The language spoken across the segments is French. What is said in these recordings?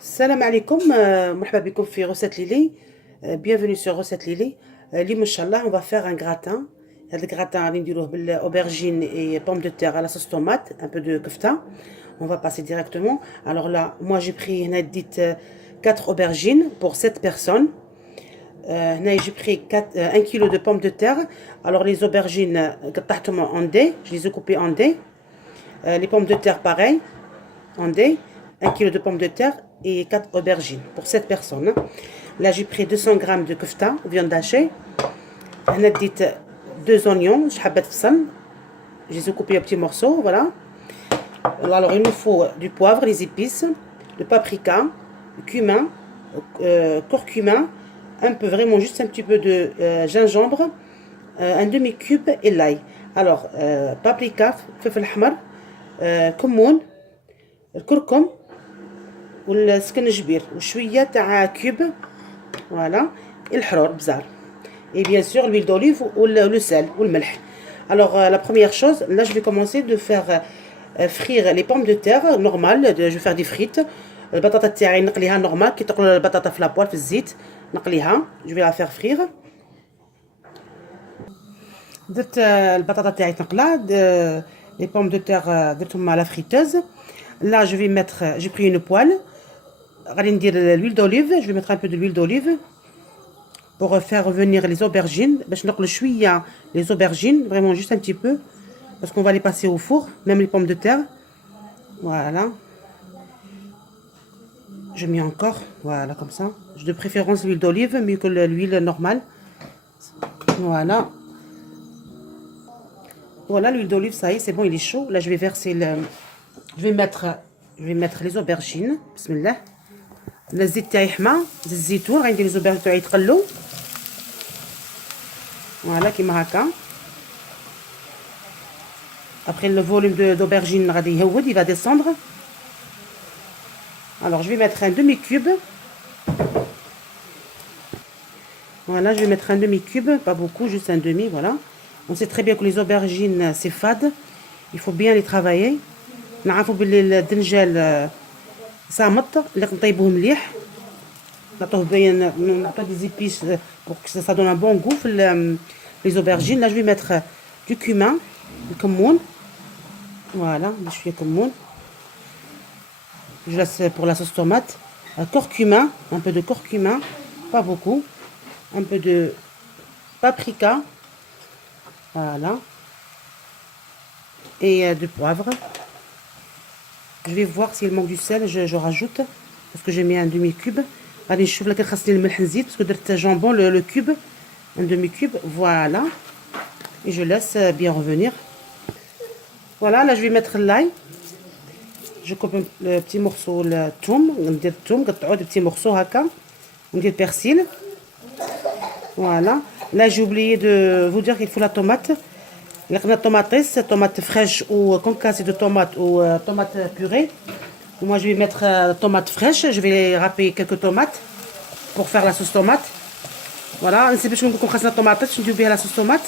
Salam alaikum, مرحبا بكم في recette Lily. Bienvenue sur recette Lily. اليوم ان شاء الله on va faire un gratin. هذا الجراتان غادي نديروه بالaubergine et pommes de terre à la sauce tomate, un peu de kefta. On va passer directement. Alors là, moi j'ai pris هنا ديت 4 aubergines pour 7 personnes. هنا j'ai pris 1 kg de pommes de terre. Alors les aubergines قطعتهم en dés, je les ai coupées en dés. Les pommes de terre pareil, en dés. 1 kg de pommes de terre et 4 aubergines pour 7 personnes. Là, j'ai pris 200 g de kefta, viande hachée. On a dit 2 oignons, je les ai coupés en petits morceaux, voilà. Alors, il nous faut du poivre, les épices, le paprika, le cumin, curcuma, un peu, vraiment juste un petit peu de gingembre, un demi-cube et l'ail. Alors, paprika, فلفل أحمر, كمون, الكركم, والسكنجبير وشويه تاع كوب فوالا الحرور بزار et bien sûr l'huile d'olive ou le sel ou le melh. Alors la première chose, là je vais commencer de faire frire les pommes de terre normales. Je vais faire des frites. البطاطا تاعي نقليها normal كي تقلوا البطاطا في لابوال في الزيت نقليها. Je vais la faire frire. درت البطاطا تاعي تنقلا les pommes de terre درتهم à la friteuse. Là je vais mettre, j'ai pris une poêle. غادي ندير l'huile d'olive, je vais mettre un peu de l'huile d'olive pour faire revenir les aubergines باش نقلوا شويه les aubergines, vraiment juste un petit peu parce qu'on va les passer au four, même les pommes de terre. Voilà, je mets encore, voilà, comme ça. De préférence l'huile d'olive, mieux que l'huile normale. Voilà, voilà l'huile d'olive, ça y est, c'est bon, il est chaud. Là je vais verser je vais mettre les aubergines. Bismillah. الزيت تاعي حمى، زيت الزيتون. غندير لي زوبير تاعي يتقلوا فوالا كيما هكا. Après le volume d'aubergine غادي يهود, il va descendre. Alors je vais mettre un demi-cube. Voilà, je vais mettre un demi-cube, pas beaucoup, juste un demi, voilà. On sait très bien que les aubergines c'est fade, il faut bien les travailler. نعرفوا باللي الدنجال صامت اللي نطيبوه مليح نعطوه بين نعطوه دي زيبيس pour que ça donne un bon goût في les aubergines. Là je vais mettre du cumin, du كمون, voilà, شويه كمون. Je laisse pour la sauce tomate. Curcuma, un peu de curcuma, pas beaucoup, un peu de paprika, voilà, et du poivre. Je vais voir s'il manque du sel, je rajoute parce que j'ai mis un demi-cube. غادي نشوف لك خاصني الملح نزيد parce que درت jambon le cube, un demi-cube, voilà. Et je laisse bien revenir. Voilà, là je vais mettre l'ail. Je coupe le petit morceau le thum, ندير الثوم قطعوه de petits morceaux هكا. ندير persil. Voilà. Là j'ai oublié de vous dire qu'il faut la tomate. La tomate fraîche ou concassée de tomate ou tomate purée. Moi je vais mettre tomate fraîche, je vais râper quelques tomates pour faire la sauce tomate. Voilà, نسيت باش نقول لكم خاصنا طوماطات باش نديرو بها لا صوص طوماط.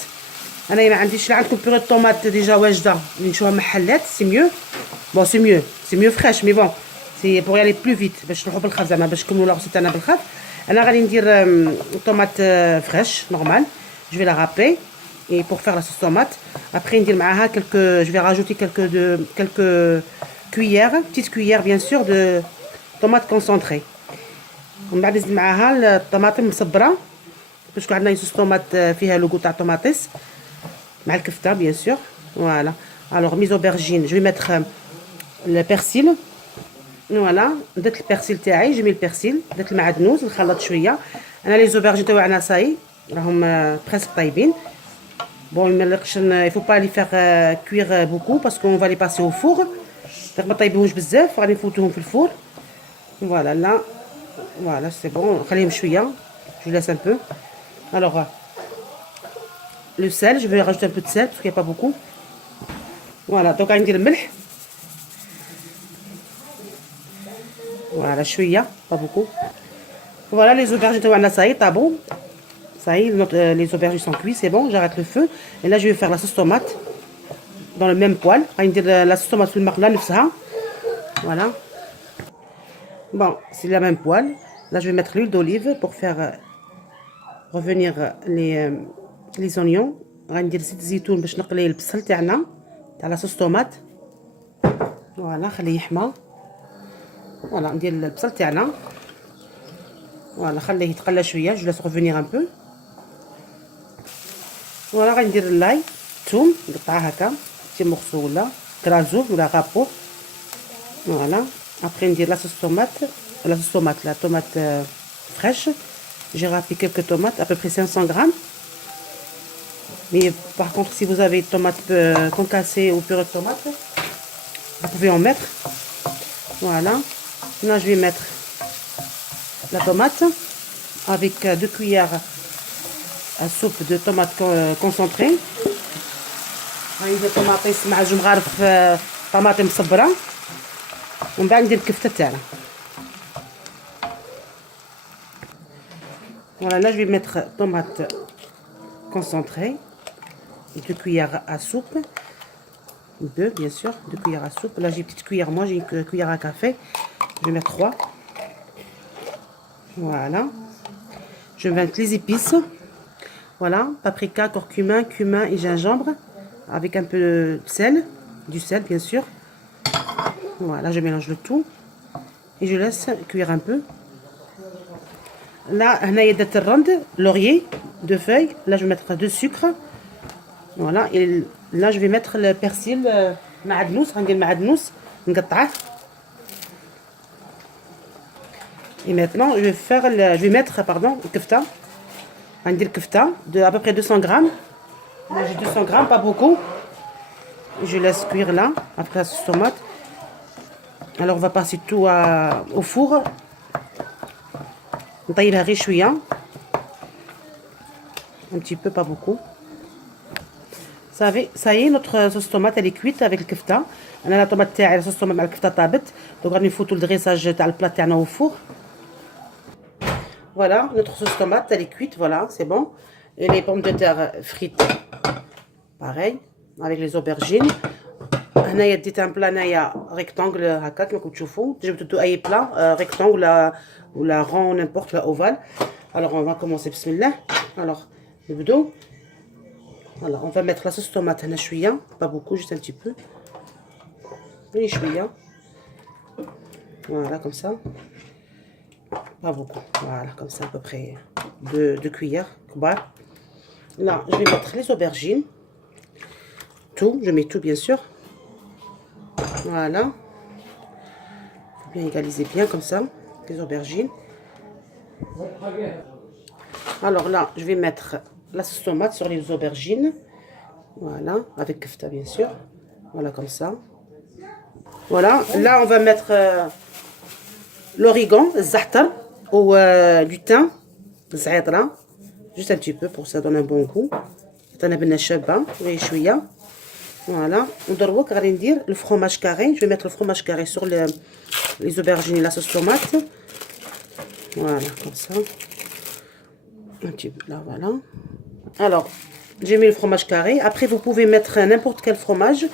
انايا ما عنديش. لا عندكم بيغي طوماط ديجا واجده اللي نشوفها محلات سي ميو. بون سي ميو فريش مي بون سي بور يالي بلو فيت باش نروحو بالخف زعما باش نكملوا لا غوسيت تاعنا بالخف. انا غادي ندير طوماط فريش نورمال. Je vais la râper et pour faire la sauce tomate. Après ندير معاها je vais rajouter quelques cuillères, petites cuillères bien sûr de tomate concentrée. ومن بعد نزيد معاها الطماطم مصبره باش يكون عندنا صوص طوماط فيها لوغو تاع طوماطيس مع الكفته bien sûr. Voilà. Alors mes aubergines, je vais mettre le persil. Voilà, درت البرسيل تاعي, j'ai mis le persil, درت المعدنوس نخلط شويه. انا لي زوبرجين تاعنا صاي راهم بريسك طايبين. Bon, il faut pas les faire cuire beaucoup parce qu'on va les passer au four. Donc ما طيبوهمش بزاف غادي نفوتوهم في الفور. Voilà, là, voilà, c'est bon. خليهم شويه. Je laisse un peu. Alors le sel, je vais rajouter un peu de sel parce qu'il n'y a pas beaucoup. Voilà, donc غندير الملح. Voilà, شويه, pas beaucoup. Voilà, les aubergines تاعنا صاي طابو. Ça y est, les aubergines sont cuites, c'est bon, j'arrête le feu. Et là, je vais faire la sauce tomate dans le même poêle. La sauce tomate في المقلة نفسها. Voilà. Bon, c'est la même poêle. Là, je vais mettre l'huile d'olive pour faire revenir les oignons. غندير زيت زيتون باش نقلي البصل تاعنا تاع لاصوص طوماط. فوالا خليه يحمى. فوالا ندير البصل تاعنا. فوالا خليه يتقلى شويه. جو لاس revenir un peu. فوالا غندير اللاي الثوم نقطعها هكا تي مورسو ولا كرازو ولا غابو. فوالا après ندير لاصوص طوماط la tomate fraîche. J'ai râpé quelques tomates, à peu près 500 grammes. Mais par contre, si vous avez tomates concassées ou purée de tomates, vous pouvez en mettre. Voilà. Là, je vais mettre la tomate avec 2 cuillères à soupe de tomates concentrées. هاي طماطيس معجون غارف طماطم مصبرة. ومن بعد ندير الكفتة تاعنا. Voilà, là je vais mettre tomate concentrée, 2 cuillères à soupe, 2 bien sûr, 2 cuillères à soupe. Là j'ai une petite cuillère, moi j'ai une cuillère à café, je vais mettre 3. Voilà, je vais mettre les épices, voilà, paprika, curcuma, cumin et gingembre, avec un peu de sel, du sel bien sûr. Voilà, je mélange le tout et je laisse cuire un peu. Là, هنايا درت الرند laurier, 2 feuilles. Là, je vais mettre 2 sucres. Voilà. Et là, je vais mettre le persil معدنوس. غندير معدنوس نقطعه. Et maintenant, je vais mettre الكفتة. غندير الكفتة de à peu près 200 grammes. Moi, j'ai 200 grammes, pas beaucoup. Je laisse cuire là, après la sauce tomate. Alors, on va passer tout au four. نطيبها غير شويه un petit peu pas beaucoup. Ça y est, notre sauce tomate elle est cuite avec الكفته. انا لا طوماط تاعي لا sauce tomate مع الكفته طابت. Donc غادي نفوتوا الدريساج تاع البلا تاعنا au four. Voilà, notre sauce tomate elle est cuite, voilà, c'est bon. Et les pommes de terre frites pareil avec les aubergines. هنايا ديت ان بلا هنايا ريكتانغل هكا كما تشوفوا. تجيبوا تدو اي بلا ريكتانغل ولا rond n'importe la ovale. Alors on va commencer bismillah. Alors نبدو. Alors on va mettre la sauce tomate هنا شويه, pas beaucoup, juste un petit peu. غير شويه. Voilà comme ça. Pas beaucoup. Voilà comme ça à peu près 2 cuillères كبار. Là, je vais mettre les aubergines. Tout, je mets tout bien sûr. Voilà. Faut bien égaliser bien comme ça les aubergines. Alors là, je vais mettre la sauce tomate sur les aubergines. Voilà, avec kefta bien sûr. Voilà comme ça. Voilà, là on va mettre l'origan, le zahtar ou du thym, z'aïdra, juste un petit peu pour que ça donne un bon goût. انا بالنشابه غير شويه. Voilà, ودروك غادي ندير الفرomage carré. Je vais mettre le fromage carré sur les aubergines et la sauce tomate. Voilà, comme ça. Un petit peu là, voilà. Alors, j'ai mis le fromage carré. Après, vous pouvez mettre n'importe quel fromage,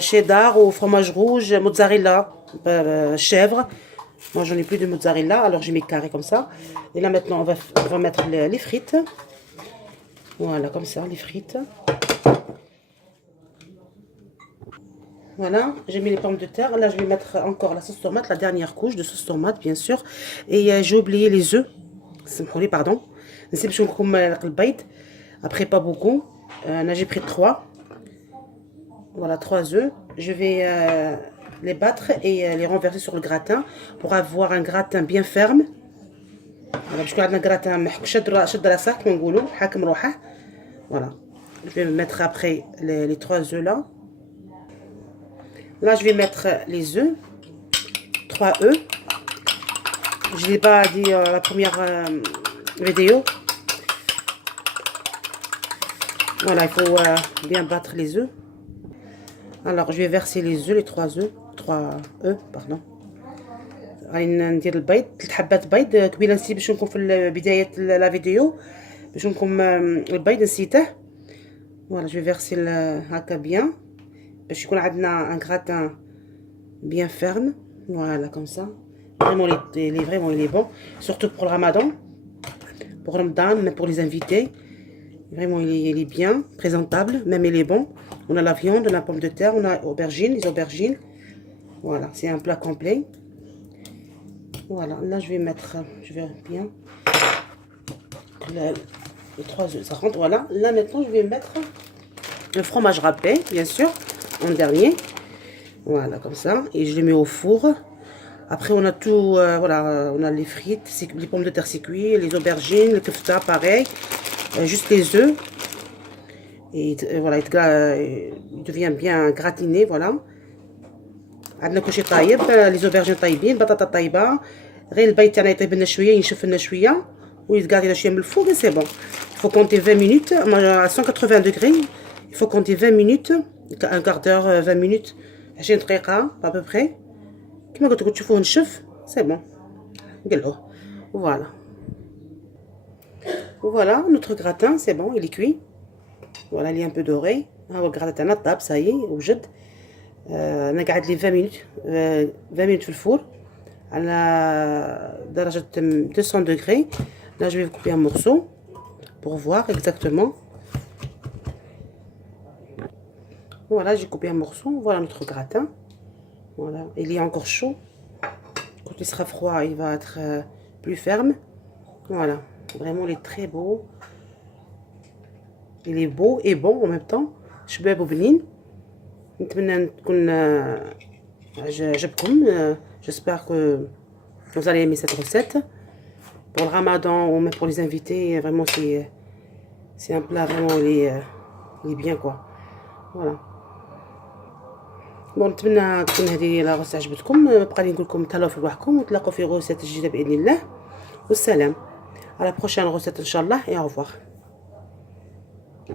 cheddar ou fromage rouge, mozzarella, chèvre. Moi, j'en ai plus de mozzarella, alors j'ai mis carré comme ça. Et là, maintenant, on va mettre les frites. Voilà, comme ça, les frites. Voilà, j'ai mis les pommes de terre. Là, je vais mettre encore la sauce tomate, la dernière couche de sauce tomate, bien sûr. Et j'ai oublié les œufs. سمحولي pardon. نسيت باش نقول لكم البيض. Après, pas beaucoup. Là, j'ai pris 3. Voilà, 3 œufs. Je vais les battre et les renverser sur le gratin pour avoir un gratin bien ferme. Voilà, باش يكون عندنا gratin شد راسه كما نقولوا حاكم روحه. Voilà. Je vais mettre après les 3 œufs là. Là, je vais mettre les œufs. 3 œufs. Je ne l'ai pas dit la première vidéo. Voilà, il faut bien battre les œufs. Alors, je vais verser les œufs, les 3 œufs. 3 œufs, pardon. غادي ندير البيض 3 حبات بيض قبيله نسيت باش نكون في بدايه لا فيديو باش نكون البيض نسيته. Voilà, je vais verser هكا bien باش يكون عندنا un gratin bien ferme. Voilà, comme ça. Vraiment, il est bon. Surtout pour le ramadan. Pour Ramadan, même pour les invités. Vraiment, il est bien, présentable. Même il est bon. On a la viande, on a la pomme de terre, on a les aubergines. Voilà, c'est un plat complet. Voilà, là je vais bien les 3 œufs, ça rentre. Voilà, là maintenant je vais mettre le fromage râpé, bien sûr, en dernier. Voilà, comme ça. Et je le mets au four. Après, on a tout, voilà, on a les frites, les pommes de terre c'est cuit, les aubergines, le kefta, pareil. Juste les œufs. Et voilà, il devient bien gratiné, voilà. عندنا كلشي طايب لي زوبرجين طايبين بطاطا طايبه غير البيض تاعنا يطيب لنا شويه ينشف لنا شويه ويتقاطع شويه من الفوق سي بون faut compter 20 minutes à 180 degrés il faut compter 20 minutes un quart d'heure 20 minutes 20 دقيقه à peu près كما قلت لكم تشوفوه نشف سي بون نقلعوه voilà notre gratin c'est bon il est cuit voilà il est un peu doré ها هو الكراطه تاعنا طاب صايي وجد انا قاعد لي 20 minutes 20 minutes في الفور على درجه 200 degrés. Là je vais couper un morceau pour voir exactement. Voilà, j'ai coupé un morceau. Voilà notre gratin. Voilà, il est encore chaud. Quand il sera froid, il va être plus ferme. Voilà, vraiment il est très beau. Il est beau et bon en même temps. شباب وبنين. نتمنى تكون عجبكم. J'espère que vous allez aimer cette recette. Pour le ramadan ou même pour les invités, vraiment c'est un plat vraiment il est bien quoi. Voilà. بون نتمنى تكون هذه لا غوصه عجبتكم. بقى لي نقول لكم تهلاو في رواحكم وتلاقوا في غوصات جديده باذن الله والسلام. على بروشين غوصات ان شاء الله et au revoir.